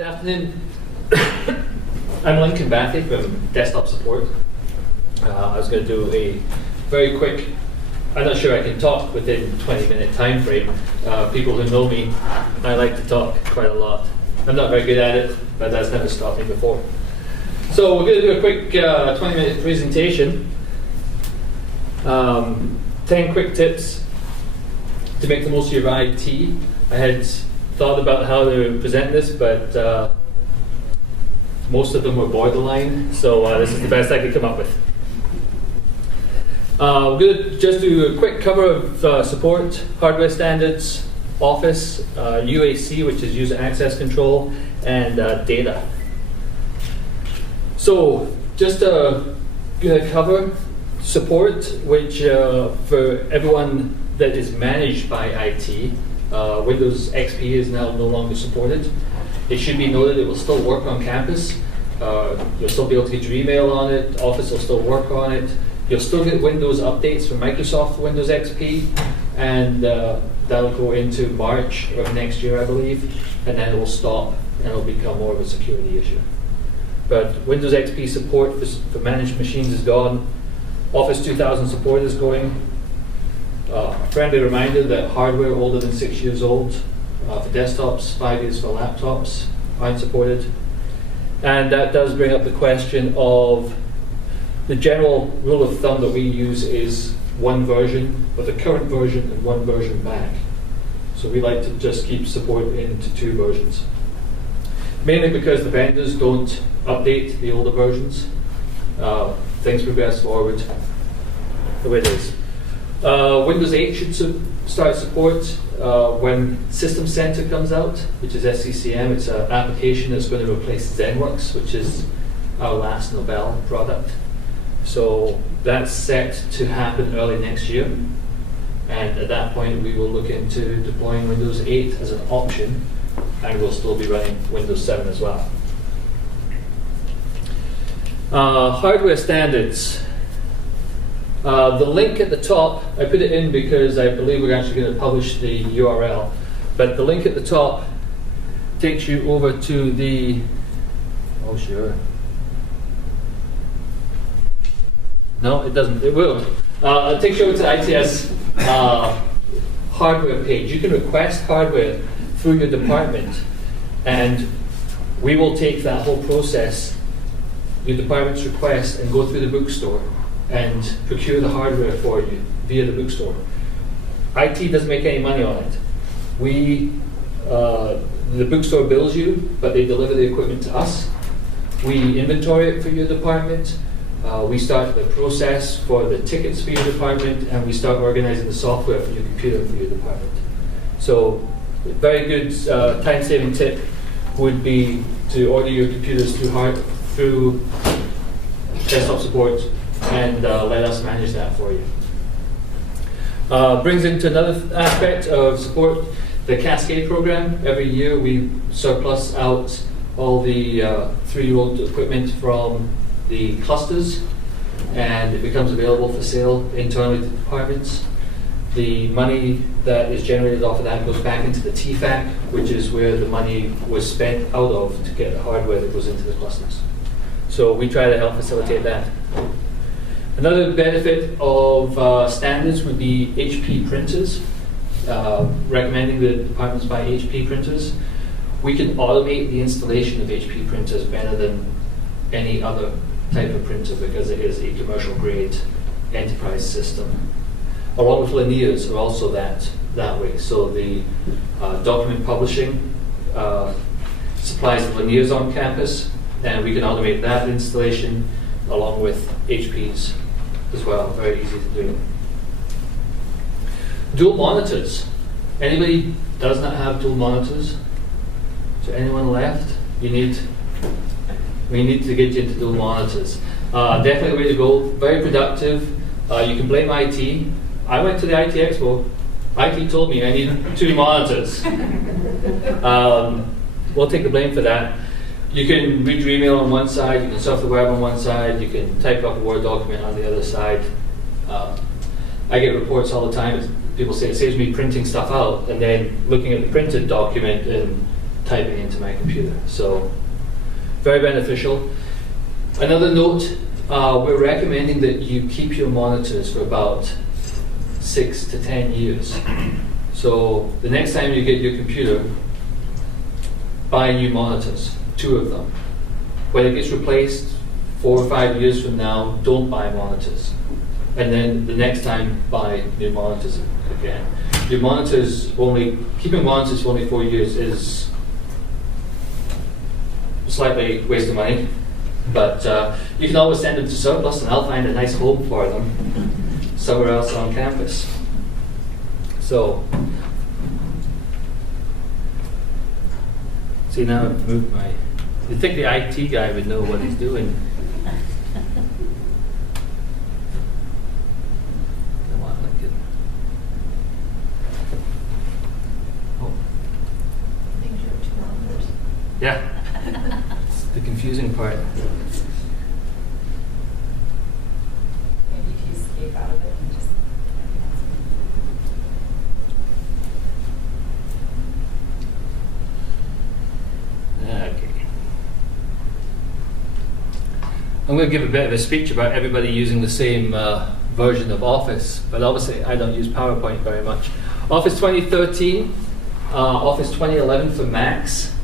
Good afternoon. I'm Lincoln Bathy from Desktop Support. I was going to do a very quick, I'm not sure I can talk within 20-minute time frame. People who know me, I like to talk quite a lot. I'm not very good at it, but that's never stopped me before. So we're going to do a quick 20-minute presentation. 10 quick tips to make the most of your IT. I had thought about how to present this, but most of them were borderline, so this is the best I could come up with. We're going to just do a quick cover of support, hardware standards, Office, UAC, which is user access control, and data. So just going to cover support, which for everyone that is managed by IT, Windows XP is now no longer supported. It should be noted it will still work on campus. You'll still be able to get your email on it. Office will still work on it. You'll still get Windows updates from Microsoft for Windows XP, and that'll go into March of next year, I believe, and then it will stop and it'll become more of a security issue. But Windows XP support for managed machines is gone. Office 2000 support is going. A friendly reminder that hardware older than 6 years old for desktops, 5 years for laptops, aren't supported. And that does bring up the question of the general rule of thumb that we use is one version, or the current version and one version back. So we like to just keep support into 2 versions. Mainly because the vendors don't update the older versions. Things progress forward the way it is. Windows 8 should start support when System Center comes out, which is SCCM. It's an application that's going to replace ZenWorks, which is our last Nobel product. So that's set to happen early next year. And at that point, we will look into deploying Windows 8 as an option, and we'll still be running Windows 7 as well. Hardware standards. The link at the top, I put it in because I believe we're actually going to publish the URL, but the link at the top takes you over to the, oh sure. No, it doesn't, it will. It takes you over to the ITS hardware page. You can request hardware through your department, and we will take that whole process, your department's request, and go through the bookstore and procure the hardware for you via the bookstore. IT doesn't make any money on it. The bookstore bills you, but they deliver the equipment to us. We inventory it for your department. We start the process for the tickets for your department, and we start organizing the software for your computer for your department. So a very good time-saving tip would be to order your computers through desktop support, and let us manage that for you. Brings into another aspect of support, the Cascade program. Every year we surplus out all the 3-year-old equipment from the clusters, and it becomes available for sale internally to departments. The money that is generated off of that goes back into the TFAC, which is where the money was spent out of to get the hardware that goes into the clusters. So we try to help facilitate that. Another benefit of standards would be HP printers. Recommending the departments buy HP printers. We can automate the installation of HP printers better than any other type of printer because it is a commercial grade enterprise system. Along with linears are also that way. So the document publishing supplies the linears on campus, and we can automate that installation along with HP's as well. Very easy to do. Dual monitors. Anybody does not have dual monitors? So anyone left? We need to get you into dual monitors. Definitely the way to go. Very productive. You can blame IT. I went to the IT Expo. IT told me I need 2 monitors. We'll take the blame for that. You can read your email on one side, you can surf the web on one side, you can type up a Word document on the other side. I get reports all the time. People say it saves me printing stuff out and then looking at the printed document and typing into my computer. So very beneficial. Another note, we're recommending that you keep your monitors for about 6 to 10 years. So the next time you get your computer, buy new monitors, 2 of them. When it gets replaced 4 or 5 years from now, don't buy monitors. And then the next time, buy new monitors again. Your monitors keeping monitors for only 4 years is slightly waste of money, but you can always send them to surplus and I'll find a nice home for them somewhere else on campus. So, see, now I've moved my, you'd think the IT guy would know what he's doing. Come on, Lincoln. Oh. I think you're 2 monitors. Yeah. It's the confusing part. Maybe if you escape out of it and just. Okay. I'm going to give a bit of a speech about everybody using the same version of Office, but obviously I don't use PowerPoint very much. Office 2013, Office 2011 for Macs.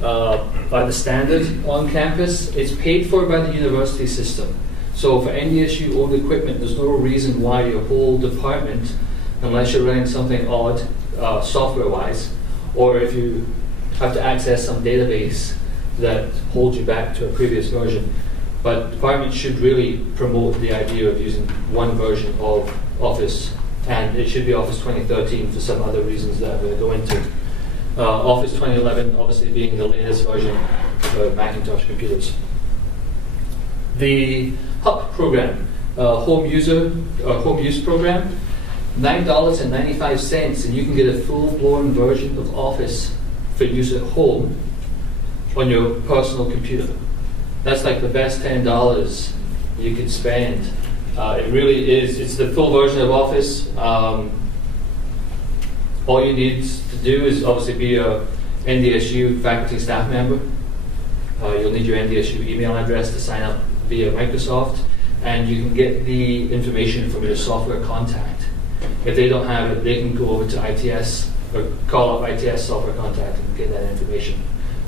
By the standard on campus. It's paid for by the university system. So for NDSU owned equipment, there's no reason why your whole department, unless you're running something odd software-wise, or if you have to access some database that holds you back to a previous version. But departments should really promote the idea of using one version of Office, and it should be Office 2013 for some other reasons that I'm going to go into. Office 2011 obviously being the latest version for Macintosh computers. The HUP program, home use program, $9.95, and you can get a full-blown version of Office for use at home on your personal computer. That's like the best $10 you could spend. It really is. It's the full version of Office. All you need to do is obviously be a NDSU faculty staff member. You'll need your NDSU email address to sign up via Microsoft, and you can get the information from your software contact. If they don't have it, they can go over to ITS or call up ITS software contact and get that information.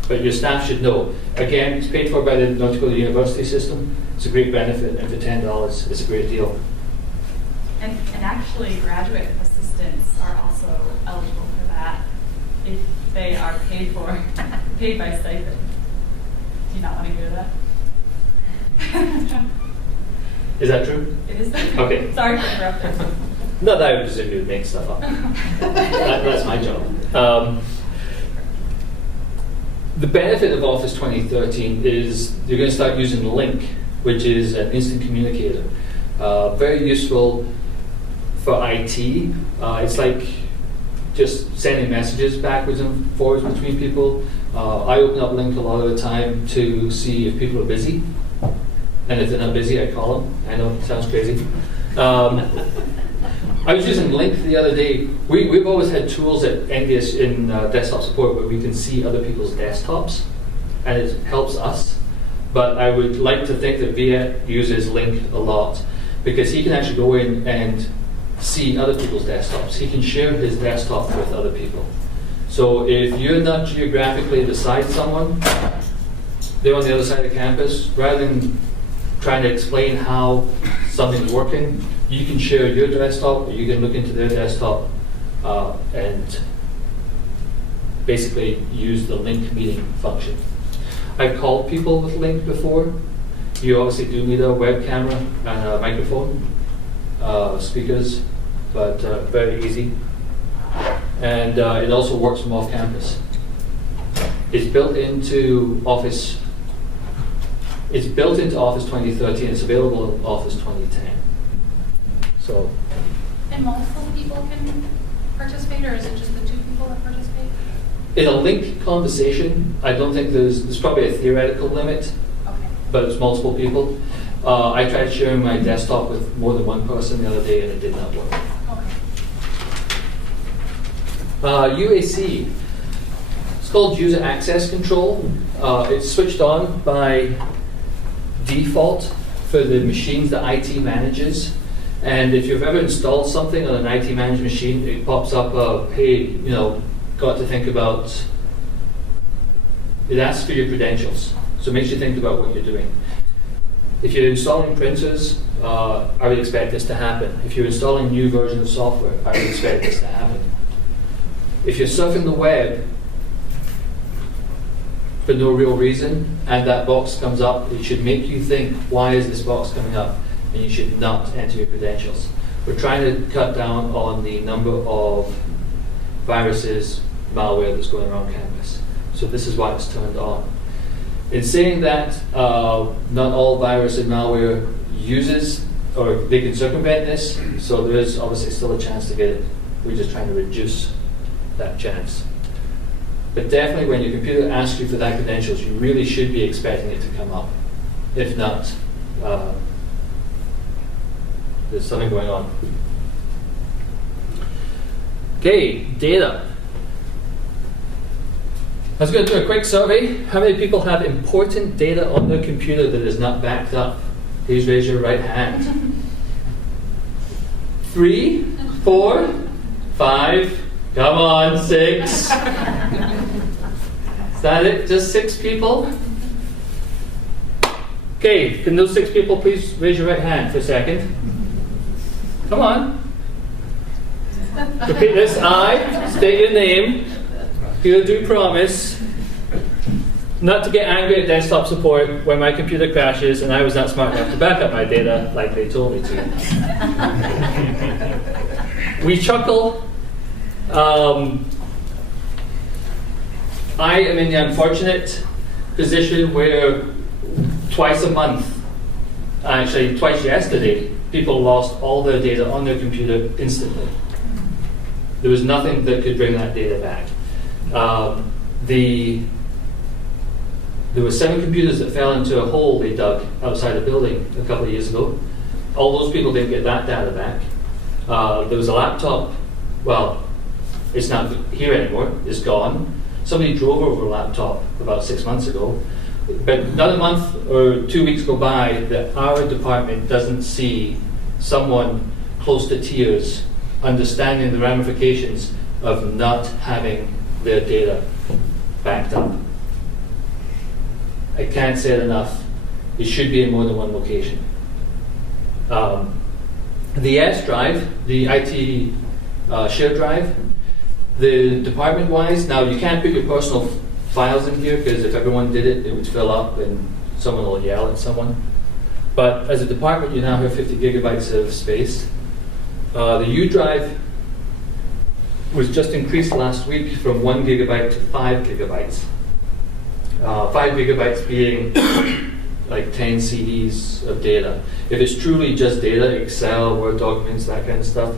But your staff should know. Again, it's paid for by the North Dakota University system. It's a great benefit, and for $10, it's a great deal. And actually, graduate assistants are also eligible for that if they are paid by stipend. Do you not want to go to that? Is that true? It is. Okay. Sorry for interrupting. No, that would presume you would make stuff up. That's my job. The benefit of Office 2013 is you're going to start using Link, which is an instant communicator. Very useful for IT. It's like just sending messages backwards and forwards between people. I open up Link a lot of the time to see if people are busy. And if they're not busy, I call them. I know it sounds crazy. I was using Link the other day. We've always had tools at NDS in desktop support where we can see other people's desktops, and it helps us. But I would like to think that Viet uses Link a lot because he can actually go in and see other people's desktops. He can share his desktop with other people. So if you're not geographically beside someone, they're on the other side of campus, rather than trying to explain how something's working, you can share your desktop, or you can look into their desktop and basically use the Link meeting function. I've called people with Link before. You obviously do need a web camera and a microphone, speakers, but very easy. And it also works from off campus. It's built into Office. It's built into Office 2013. It's available in Office 2010. So. And multiple people can participate, or is it just the 2 people that participate? In a Link conversation, I don't think there's probably a theoretical limit, Okay. but it's multiple people. I tried sharing my desktop with more than one person the other day, and it did not work. Okay. UAC. called user access control. It's switched on by default for the machines that IT manages. And if you've ever installed something on an IT managed machine, it pops up, hey, got to think about, it asks for your credentials. So it makes you think about what you're doing. If you're installing printers, I would expect this to happen. If you're installing a new version of software, I would expect this to happen. If you're surfing the web for no real reason, and that box comes up, it should make you think, why is this box coming up? And you should not enter your credentials. We're trying to cut down on the number of viruses, malware that's going around campus. So this is why it's turned on. In saying that, not all virus and malware uses, or they can circumvent this, so there is obviously still a chance to get it. We're just trying to reduce that chance. But definitely when your computer asks you for that credentials, you really should be expecting it to come up. If not, there's something going on. Okay, data. I was going to do a quick survey. How many people have important data on their computer that is not backed up? Please raise your right hand. 3, 4, 5, come on, 6. Is that it? Just 6 people? Okay, can those 6 people please raise your right hand for a second? Come on. Repeat this. I state your name. You do promise not to get angry at desktop support when my computer crashes and I was not smart enough to back up my data like they told me to. We chuckle. I am in the unfortunate position where twice a month, actually twice yesterday, people lost all their data on their computer instantly. There was nothing that could bring that data back. There were 7 computers that fell into a hole they dug outside a building a couple of years ago. All those people didn't get that data back. There was a laptop, well, it's not here anymore, it's gone. Somebody drove over a laptop about 6 months ago. But not a month or 2 weeks go by that our department doesn't see someone close to tears understanding the ramifications of not having their data backed up. I can't say it enough. It should be in more than one location. The S drive, the IT shared drive, the department-wise, now you can't put your personal files in here because if everyone did it, it would fill up and someone will yell at someone. But as a department, you now have 50 gigabytes of space. The U drive was just increased last week from 1 gigabyte to 5 gigabytes. 5 gigabytes being like 10 CDs of data. If it's truly just data, Excel, Word documents, that kind of stuff,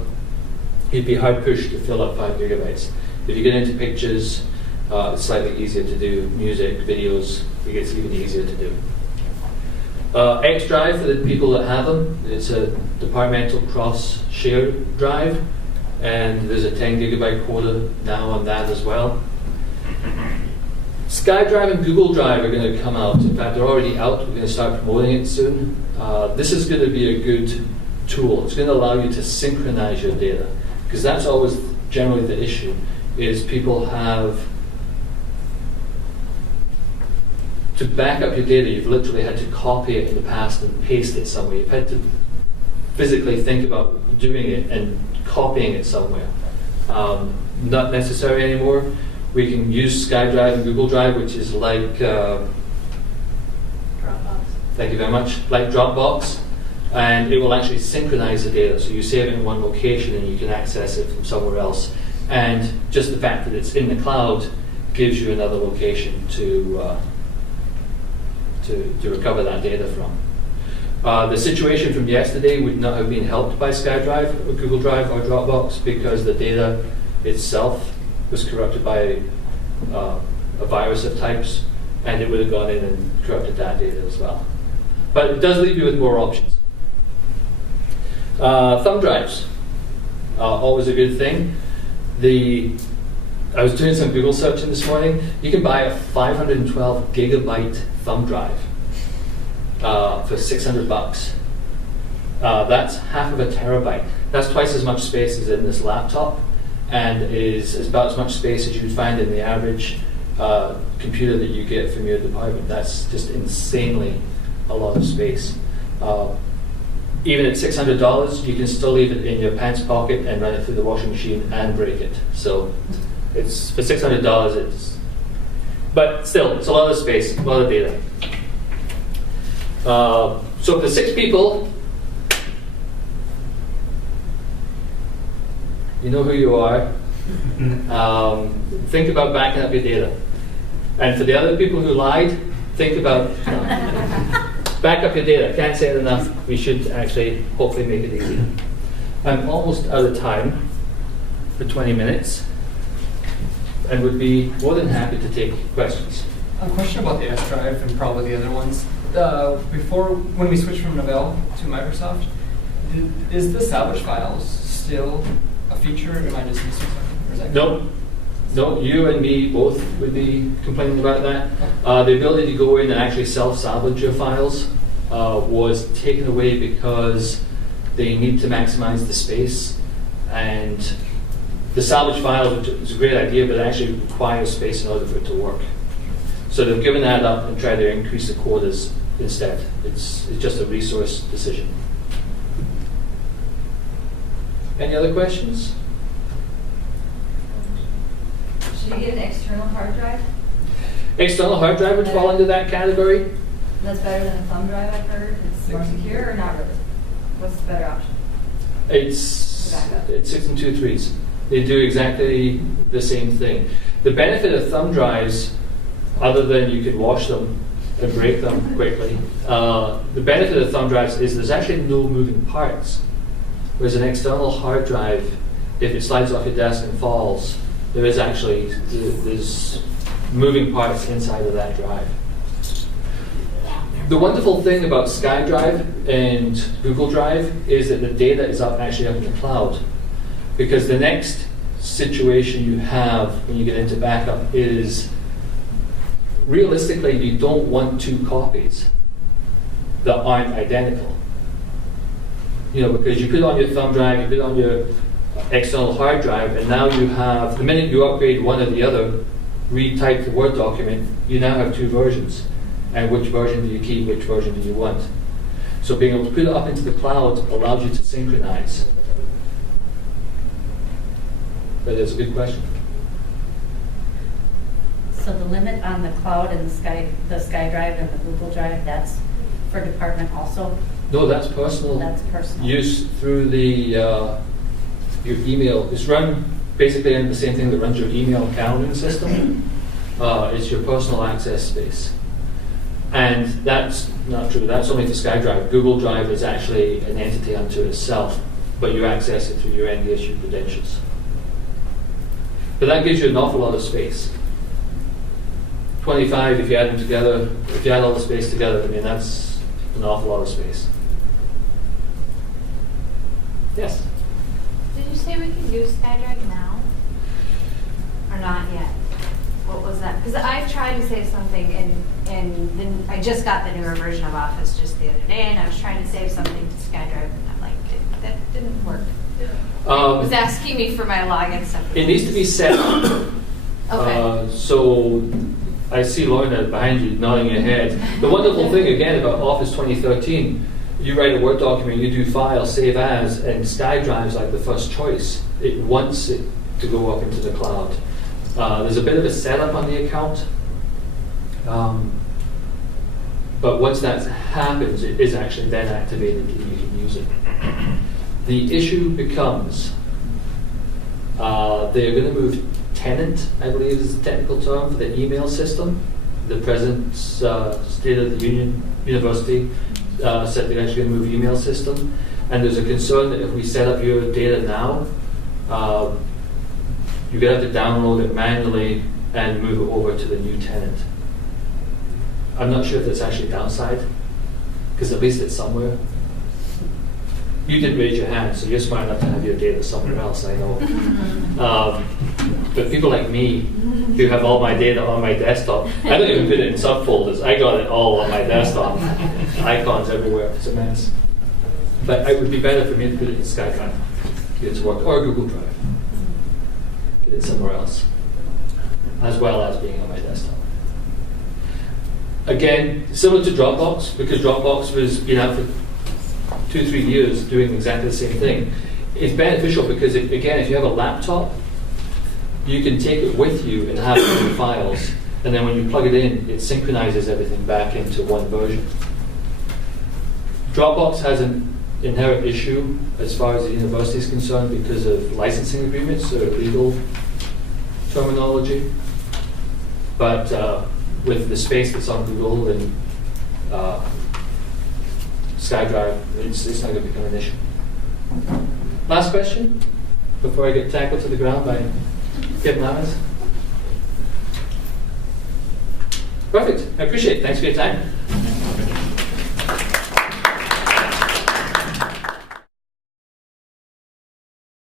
you'd be hard pushed to fill up 5 gigabytes. If you get into pictures, it's slightly easier to do. Music, videos, it gets even easier to do. X drive, for the people that have them, it's a departmental cross-share drive, and there's a 10 gigabyte quota now on that as well. SkyDrive and Google Drive are going to come out. In fact, they're already out. We're going to start promoting it soon. This is going to be a good tool. It's going to allow you to synchronize your data, because that's always generally the issue, is people have to back up your data. You've literally had to copy it in the past and paste it somewhere. You've had to physically think about doing it and copying it somewhere. Not necessary anymore. We can use SkyDrive and Google Drive, which is like Dropbox. thank you very much, like Dropbox, and it will actually synchronize the data. So you save it in one location and you can access it from somewhere else. And just the fact that it's in the cloud gives you another location to recover that data from. The situation from yesterday would not have been helped by SkyDrive or Google Drive or Dropbox, because the data itself was corrupted by a virus of types, and it would have gone in and corrupted that data as well. But it does leave you with more options. Thumb drives, always a good thing. The I was doing some Google searching this morning. You can buy a 512 gigabyte thumb drive for $600. That's half of a terabyte. That's twice as much space as in this laptop, and is about as much space as you'd find in the average computer that you get from your department. That's just insanely a lot of space. Even at $600, you can still leave it in your pants pocket and run it through the washing machine and break it. So it's for $600. But still, it's a lot of space, a lot of data. So for 6 people, you know who you are. Think about backing up your data. And for the other people who lied, think about back up your data. Can't say it enough. We should actually hopefully make it easy. I'm almost out of time for 20 minutes and would be more than happy to take questions. A question about the S drive and probably the other ones. Before, when we switched from Novell to Microsoft, is the salvage files still a feature? Am I just missing something? Or is that Nope. No, you and me both would be complaining about that. The ability to go in and actually self-salvage your files was taken away because they need to maximize the space. And the salvage files, which is a great idea, but it actually requires space in order for it to work. So they've given that up and tried to increase the quotas instead. It's just a resource decision. Any other questions? Should you get an external hard drive? External hard drive would fall into that category. That's better than a thumb drive, I've heard. It's more secure or not really? What's the better option? It's Backup. 6 and 2 3s. They do exactly the same thing. The benefit of thumb drives, other than you could wash them and break them quickly, the benefit of thumb drives is there's actually no moving parts. Whereas an external hard drive, if it slides off your desk and falls, there's moving parts inside of that drive. The wonderful thing about SkyDrive and Google Drive is that the data is actually up in the cloud. Because the next situation you have when you get into backup is, realistically, you don't want 2 copies that aren't identical. Because you put it on your thumb drive, you put it on your external hard drive, and now you have, the minute you upgrade one or the other, retype the Word document, you now have 2 versions. And which version do you keep, which version do you want? So being able to put it up into the cloud allows you to synchronize. That is a good question. So the limit on the cloud and the SkyDrive and the Google Drive, that's for department also? No, that's personal. That's personal. Use through your email. It's run basically in the same thing that runs your email calendaring system. It's your personal access space. And that's not true. That's only for SkyDrive. Google Drive is actually an entity unto itself, but you access it through your NDSU credentials. But that gives you an awful lot of space. 25, if you add them together, if you add all the space together, that's an awful lot of space. Yes? Did you say we can do SkyDrive now? Or not yet? What was that? Because I tried to save something and then I just got the newer version of Office just the other day and I was trying to save something to SkyDrive and I'm like, that didn't work. It was asking me for my login stuff. It needs to be set up. Okay. So I see Lorna behind you nodding your head. The wonderful thing again about Office 2013, you write a Word document, you do file, save as, and SkyDrive's like the first choice. It wants it to go up into the cloud. There's a bit of a setup on the account, but once that happens, it is actually then activated and you can use it. The issue becomes they're going to move tenant, I believe is the technical term for the email system. The President's State of the Union University said they're actually going to move email system, and there's a concern that if we set up your data now, you're going to have to download it manually and move it over to the new tenant. I'm not sure if that's actually downside, because at least it's somewhere. You didn't raise your hand, so you're smart enough to have your data somewhere else, I know. But people like me who have all my data on my desktop, I don't even put it in subfolders. I got it all on my desktop. Icons everywhere. It's a mess. But it would be better for me to put it in SkyDrive, get it to work, or Google Drive. Get it somewhere else, as well as being on my desktop. Again, similar to Dropbox, because Dropbox was been out for 2-3 years doing exactly the same thing. It's beneficial because, again, if you have a laptop, you can take it with you and have it in your files, and then when you plug it in, it synchronizes everything back into one version. Dropbox has an inherent issue as far as the university is concerned because of licensing agreements or legal terminology. But with the space that's on Google and SkyDrive, it's not going to become an issue. Last question before I get tackled to the ground by Kevin Lamas. Perfect. I appreciate it. Thanks for your time.